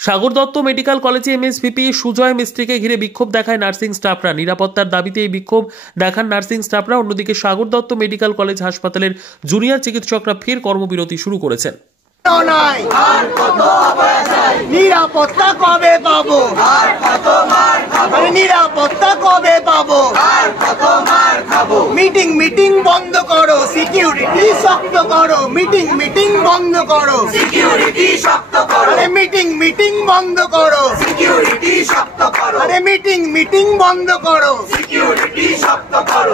Sagar Dutta medical কলেজে MSVP Sujoy মিস্ত্রিকে ঘিরে বিক্ষোভ দেখায় নার্সিং স্টাফরা। নিরাপত্তার দাবিতে এই বিক্ষোভ দেখান নার্সিং স্টাফরা। অন্যদিকে সাগর দত্ত মেডিকেল কলেজ হাসপাতালের জুনিয়র চিকিৎসকরা ফের কর্মবিরতি শুরু করেছেন। নিরাপত্তা কবে পাবো? নিরাপত্তা কবে পাবো? মিটিং মিটিং বন্ধ করো, সিকিউরিটি শক্ত করো। মিটিং বন্ধ করো, সিকিউরিটি শক্ত করো। মিটিং বন্ধ করো, সিকিউরিটি শক্ত করো। মিটিং বন্ধ করো, সিকিউরিটি শক্ত করো।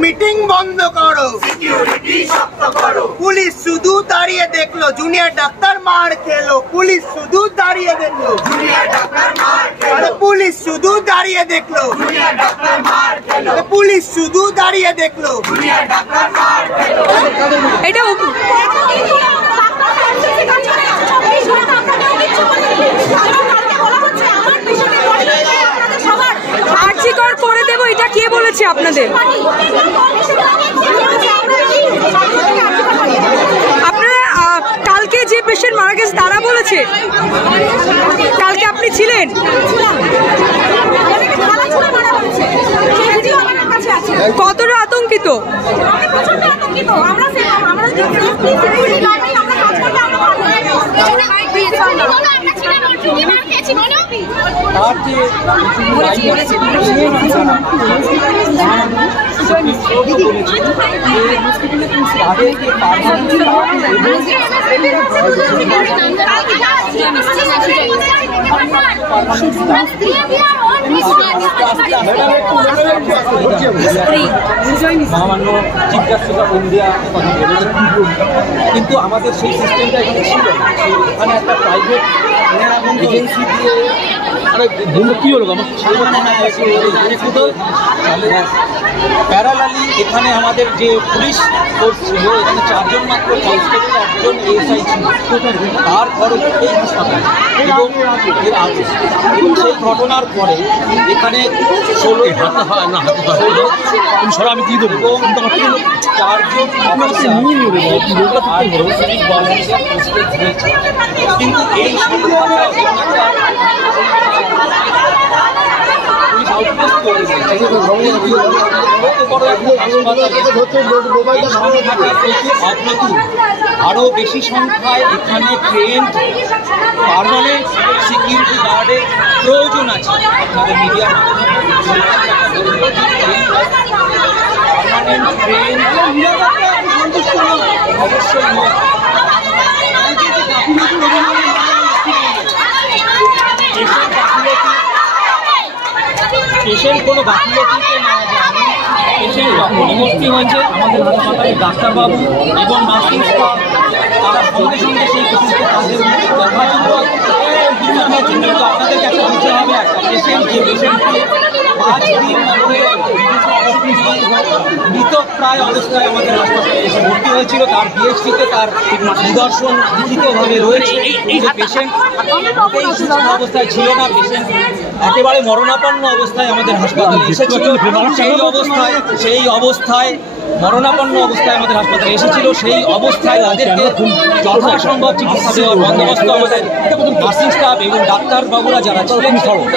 মিটিং বন্ধ করো, সিকিউরিটি শক্ত করো। পুলিশ শুধু দাঁড়িয়ে দেখলো, জুনিয়র ডাক্তার মার খেলো। পুলিশ শুধু দাঁড়িয়ে দেখলো, জুনিয়র ডাক্তার মার খেলো। পুলিশ শুধু দাঁড়িয়ে দেখলো, জুনিয়র ডাক্তার মার খেলো। পুলিশ শুধু দাঁড়িয়ে দেখলো, জুনিয়র ডাক্তার মার খেলো। এটা আর্জিকর করে দেবো, এটা কে বলেছে আপনাদের? আপনারা কালকে যে পেশেন্ট মারা গেছে তারা বলেছে? কালকে আপনি ছিলেন? কতটা আতঙ্কিত? মহামান্য চিফ জাস্টিস অফ ইন্ডিয়া কথা বলেছেন, কিন্তু আমাদের সেই সিস্টেমটা এখানে ছিল না। এখানে একটা প্রাইভেট এজেন্সি দিয়ে কি হলো প্যারালালি এখানে আমাদের যে পুলিশ ফোর্স ছিল, এখানে 4 জন মাত্র কনস্টেবল, 1 জন এএসআই ছিল। তার খরচ এই হাসপাতাল এবং এর আগে সেই ঘটনার পরে এখানে 16 আমি দিয়ে দেবো এবং 4 জন কিন্তু এই আরো বেশি সংখ্যায় এখানে ট্রেন্ড পার্মানেন্ট সিকিউরিটি গার্ডের প্রয়োজন আছে। আপনাদের মিডিয়া পার্মানেন্ট ট্রেন্ড অবশ্যই পেশেন্ট কোনো গাফিলতিতে না যায়নি। পেশেন্ট যখনই ভর্তি হয়েছে আমাদের হাসপাতালের ডাক্তারবাবু এবং নার্সিং স্টাফ তারা সঙ্গে সঙ্গে সেই পেশেন্টকে তাদের যথাযথ কিন্তু আপনাদের কাছে বুঝতে হবে, একটা পেশেন্ট যে পেশেন্টকে 5 দিন মৃতপ্রায় অবস্থায় আমাদের হাসপাতালে এসে ভর্তি হয়েছিল, তার বিএসটিতে তার নিদর্শন লিখিতভাবে রয়েছে। এই পেশেন্ট অবস্থায় ছিল না, পেশেন্ট একেবারে মরণাপন্ন অবস্থায় আমাদের হাসপাতালে এসেছিল। সেই অবস্থায় মরণাপন্ন অবস্থায় আমাদের হাসপাতালে এসেছিল। সেই অবস্থায় তাদেরকে যথাসম্ভব চিকিৎসা দেওয়ার বন্দোবস্ত আমাদের নার্সিং স্টাফ এবং ডাক্তারবাবুরা যারা ছিলেন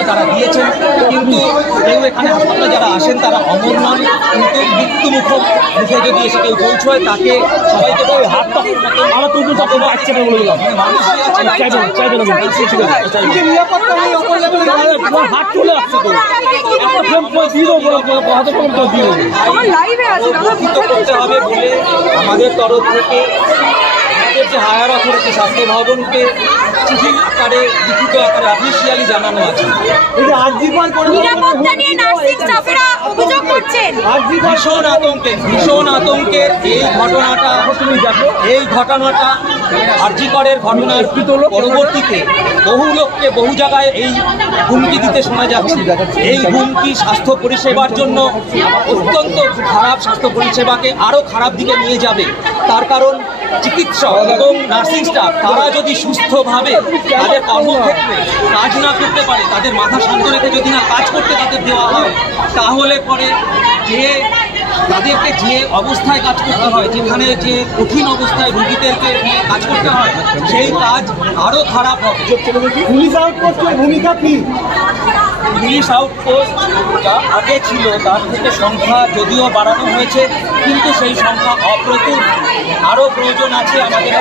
তারা দিয়েছেন। কিন্তু কেউ এখানে হাসপাতালে যারা আসেন তারা অমর নন, কিন্তু মৃত্যু মুখে যদি এসে কেউ পৌঁছয় তাকে সবাইকে করতে হবে বলে আমাদের তরফ থেকে আমাদের যে হায়ার অথরিটি স্বাস্থ্য ভবনকে চিঠি আকারে লিখিত আকারে অফিসিয়ালি জানানো আছে। ভীষণ আতঙ্কের এই ঘটনাটা আরজিকরের ঘটনার পরবর্তীতে বহু লোককে বহু জায়গায় এই হুমকি দিতে শোনা যাচ্ছে। এই হুমকি স্বাস্থ্য পরিষেবার জন্য অত্যন্ত খারাপ, স্বাস্থ্য পরিষেবাকে আরও খারাপ দিকে নিয়ে যাবে। তার কারণ চিকিৎসক এবং নার্সিং স্টাফ তারা যদি সুস্থভাবে তাদের কর্মক্ষেত্রে কাজ না করতে পারে, তাদের মাথা শান্ত রেখে যদি না কাজ করতে তাদের দেওয়া হয়, তাহলে পরে যে তাদেরকে যে অবস্থায় কাজ করতে হয়, যেখানে যে কঠিন অবস্থায় রোগীদেরকে নিয়ে কাজ করতে হয়, সেই কাজ আরও খারাপ হবে। পুলিশ আউটপোস্টের ভূমিকা কি? পুলিশ আউটপোস্ট যা আগে ছিল তার থেকে সংখ্যা যদিও বাড়ানো হয়েছে, কিন্তু সেই সংখ্যা অপ্রতুল। আরও প্রয়োজন আছে আমাদের